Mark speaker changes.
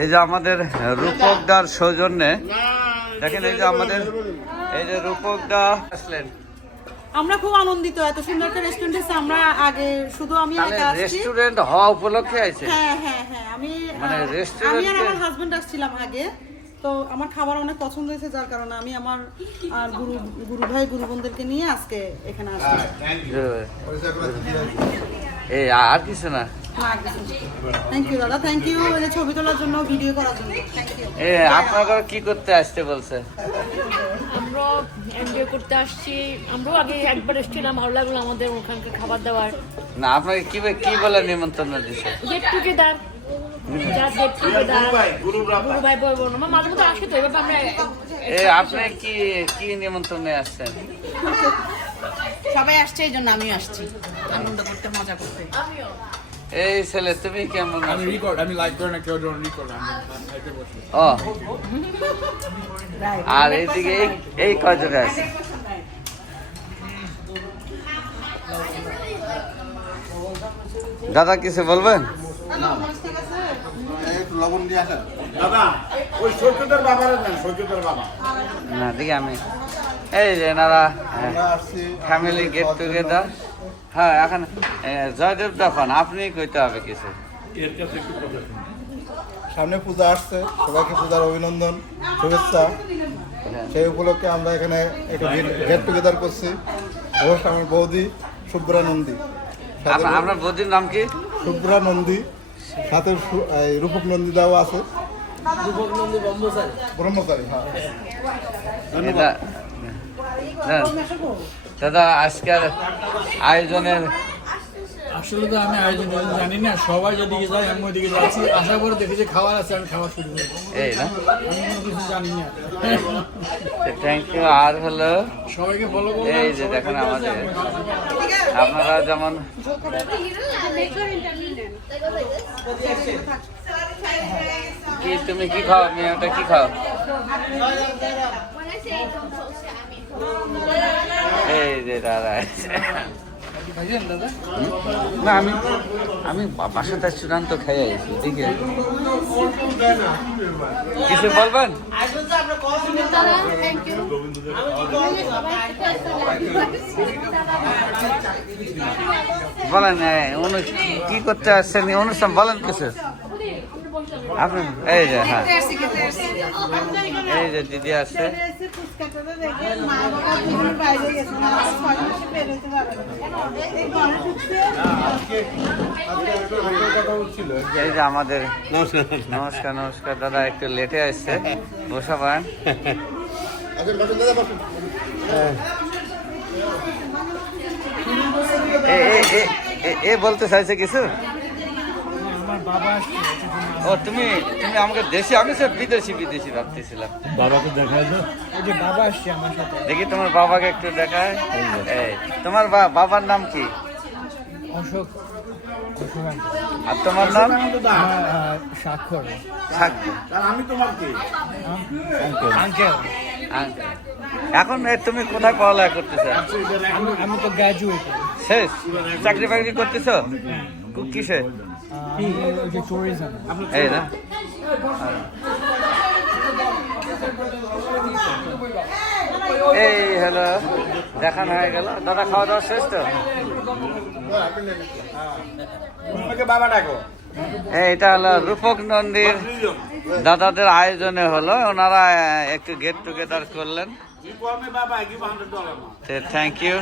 Speaker 1: এই যে আমাদের রূপকদার সৌজন্যে দেখেন এই যে আমাদের এই যে রূপকদা আসলেন
Speaker 2: আমরা খুব আনন্দিত এত সুন্দর একটা রেস্টুরেন্ট এসে আমরা আগে শুধু আমি একা আসছি।
Speaker 1: রেস্টুরেন্ট হওয়া উপলক্ষে আছে
Speaker 2: হ্যাঁ হ্যাঁ হ্যাঁ আমি
Speaker 1: মানে restaurant
Speaker 2: আমি আর আমার হাজবেন্ড আসছিলাম আগে তো আমার খাবার অনেক পছন্দ হয়েছে যার কারণে আমি আমার আর গুরু গুরু ভাই গুরু বোনদেরকে নিয়ে আজকে এখানে আসছি।
Speaker 1: এই আর কিছু না।
Speaker 2: থ্যাংক ইউ দাদা। থ্যাংক ইউ এই ছবি তোলার জন্য ভিডিও করার জন্য। থ্যাংক ইউ
Speaker 1: এ আপনারা কি করতে আসতে বলছে?
Speaker 3: আমরা এনজয় করতে আসছি। আমরাও আগে একবার এসেছিলাম ভালো লাগল আমাদের ওখানকার খাবার দাবার।
Speaker 1: না আপনাকে কি বলে নিমন্ত্রণ দিছে?
Speaker 3: গেট টুগেদার
Speaker 1: আপনি কি কি নিমন্ত্রণে আসছেন?
Speaker 4: সবাই আসছে এই জন্য আমিও আসছি। আনন্দ করতে মজা করতে।
Speaker 1: এই ছেলে তুমি কেমন
Speaker 5: আমি
Speaker 1: আছো?
Speaker 5: রেকর্ড আমি লাইক করে না কেউ যখন রেকর্ড আমি লাইভে বসে
Speaker 1: ও। আর এইদিকে এই এই কয়জনে আছে? দাদা কিছু বলবেন?
Speaker 6: দাদা ওই সৈকতের বাবার নেন সৈকতের বাবা।
Speaker 1: না দিকে আমি। এই যে এনারা ফ্যামিলি গেট টুগেদার হ্যাঁ এখন জয়দেব দখন আপনি কইতে হবে কিছু।
Speaker 6: এর কাছে একটু
Speaker 7: সামনে পূজা আসছে সবাইকে পূজার অভিনন্দন শুভেচ্ছা। সেই উপলক্ষে আমরা এখানে একটা গেট টুগেদার করছি। হোস্ট আমার বৌদি শুভ্রা নন্দী। সাথে
Speaker 1: আপনার বৌদির নাম কি?
Speaker 7: শুভ্রা নন্দী। সাথে রূপক নন্দীদাও আছে। ব্রহ্মচারী হ্যাঁ।
Speaker 1: এটা হ্যাঁ। দাদা আজকের আয়োজনের
Speaker 5: আসলে তো আমি আয়োজন জানি না সবাই যেদিকে যায় আমি ওইদিকে যাচ্ছি। আসার পরে দেখি যে খাবার আছে আমি খাওয়া শুরু করি
Speaker 1: এই না?
Speaker 5: আমি কোনো কিছু জানি না।
Speaker 1: থ্যাংক ইউ আর হলো
Speaker 5: সবাইকে ফলো
Speaker 1: এই যে দেখেন আমাদের আপনারা যেমন কি তুমি কি খাও? মেয়েটা কি খাও? দাদা। না, আমি আমি বাসাটা চূড়ান্ত খাই আইছি দেখে কিছু বলবেন? বলেন অনু- কি করতে আসছেন? অনুষ্ঠান বলেন কিছু। আপনি এই যে হ্যাঁ। এই যে দিদি আসছে। এই যে আমাদের নমস্কার। নমস্কার দাদা একটু লেটে আসছে। বসা পান। এ এ- এ- এ- এ বলতে চাইছে কিছু?
Speaker 5: আমার বাবা আসছে
Speaker 1: ও তুমি তুমি আমাকে দেশি আমি সব বিদেশি বিদেশি ভাবতেছিলাম।
Speaker 6: বাবাকে দেখায় তো।
Speaker 5: ওই যে বাবা আসছে আমার সাথে।
Speaker 1: দেখি তোমার বাবাকে একটু দেখায়। এই তোমার বা- বাবার নাম কি?
Speaker 5: অশোক। অশোক
Speaker 1: আর তোমার নাম?
Speaker 5: স্বাক্ষর।
Speaker 6: আমি তোমার কি?
Speaker 5: আঙ্কেল।
Speaker 1: আঙ্কেল। এখন তুমি কোথায় পড়ালেখা করতেছ?
Speaker 5: আমি তো গ্র্যাজুয়েট
Speaker 1: শেষ? চাকরি বাকরি করতেছ কিসে এই না এই হলো দেখানো হয়ে গেল। দাদা খাওয়া দাওয়া শেষ তো?
Speaker 6: বাবা ডাকো।
Speaker 1: এটা হলো রূপক নন্দীর দাদাদের আয়োজনে হলো। ওনারা একটু গেট টুগেদার করলেন. Thank you